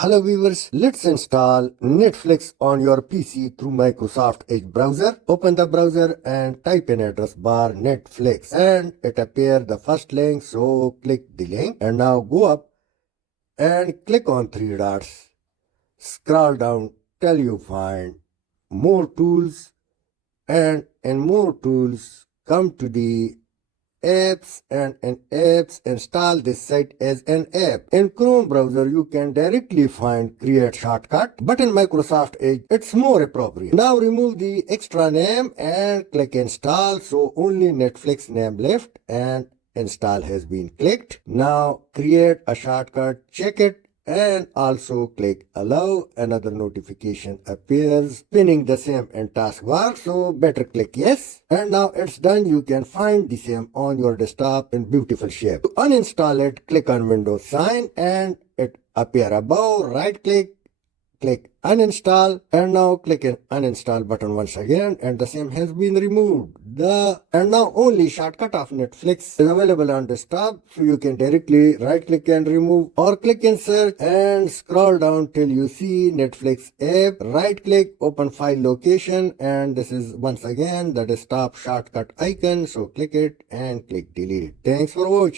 Hello viewers, let's install Netflix on your PC through Microsoft Edge browser. Open the browser and type in address bar Netflix and it appears the first link, so click the link and now go up and click on three dots. Scroll down till you find more tools and in more tools come to the apps, and in apps install this site as an app. In Chrome browser you can directly find create shortcut, but in Microsoft Edge it's more appropriate. Now remove the extra name and click install, so only Netflix name left and install has been clicked. Now create a shortcut, check it and also click allow. Another notification appears pinning the same in taskbar, so better click yes. And now it's done. You can find the same on your desktop in beautiful shape. To uninstall it, click on Windows sign and it appear above. Right click uninstall and now click an uninstall button once again and the same has been removed. And now only shortcut of Netflix is available on desktop, so you can directly right click and remove or click and search and scroll down till you see Netflix app. Right click, open file location, and this is once again the desktop shortcut icon, so click it and click delete. Thanks for watching.